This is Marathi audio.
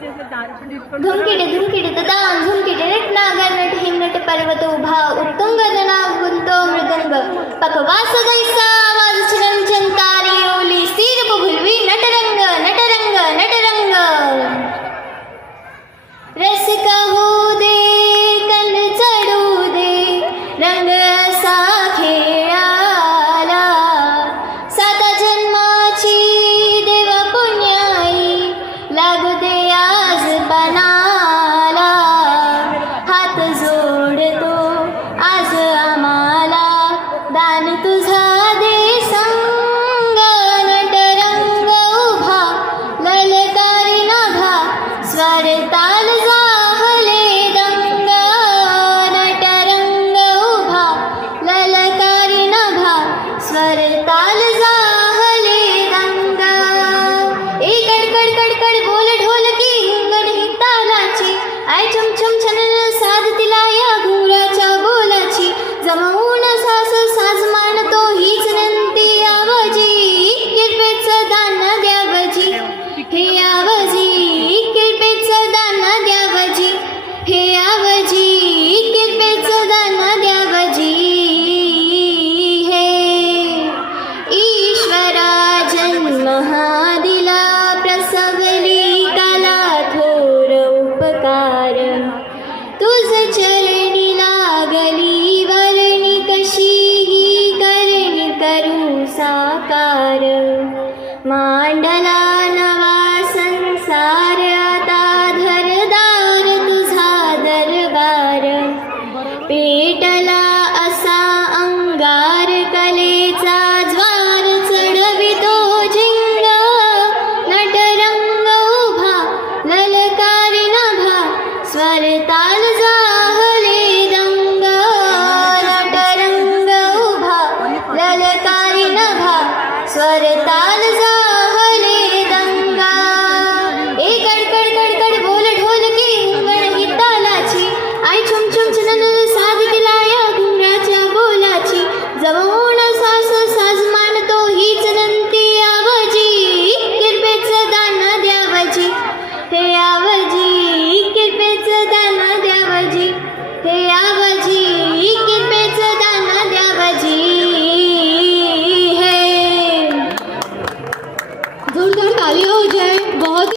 धुमकिटे धुमकिटे तदाम झुमकिटे नटनागर नट हिमनट पर्वत उभा उत्तुंग जना गुंतो मृदंग पकवास दैसा आवाज चिरंचनकारी ओली स्थिर भुलवी नटरंग नटरंग नटरंग रस कहू दे कन चढू दे रंग असा खेळाला साता जन्माची देव पुण्याई लागू दे आज बनाला हात जोडतो आज आम्हाला दान तुझा दे संग नटरंग उभा ललकारी नभा स्वर ताल जाहले दंग नटरंग उभा ललकारी नभा स्वर ताल जाहले दंग एक कडकड कडकड बोल ढोलकी हिंगण ही तालाची आय चमचम छनन साध तिला या घुंगराच्या बोलाची जमवून सास साज मानतो हीच नंती आवजी किरपेचं दान द्यावजी हे आवजी किरपेचं दान द्यावजी हे आवजी किरपेचं दान द्यावजी हे ईश्वरा जन्म हा दिला प्रसवली कला थोर उपकार तुझ चरणी लागली वर्णी कशीही करणी करू साकार मांडला नवा संसार आता धरदार तुझा दरबार पेटला असा अंगार कलेचा ज्वार चढवितो झिंग नटरंग उभा ललकारी नभा स्वर ताल जाहले दंग नटरंग उभा ललकारी नभा स्वर ताल